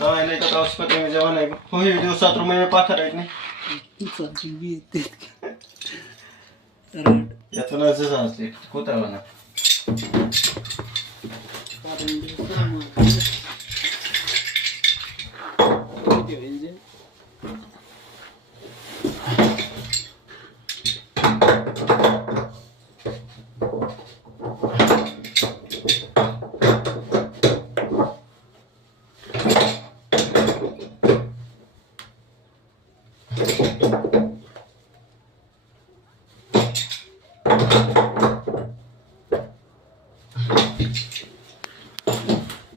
नाही तर औषध जेव्हा नाही होईल दिवसात रुमेने पाखर आहेत नाही यातून असते होता ना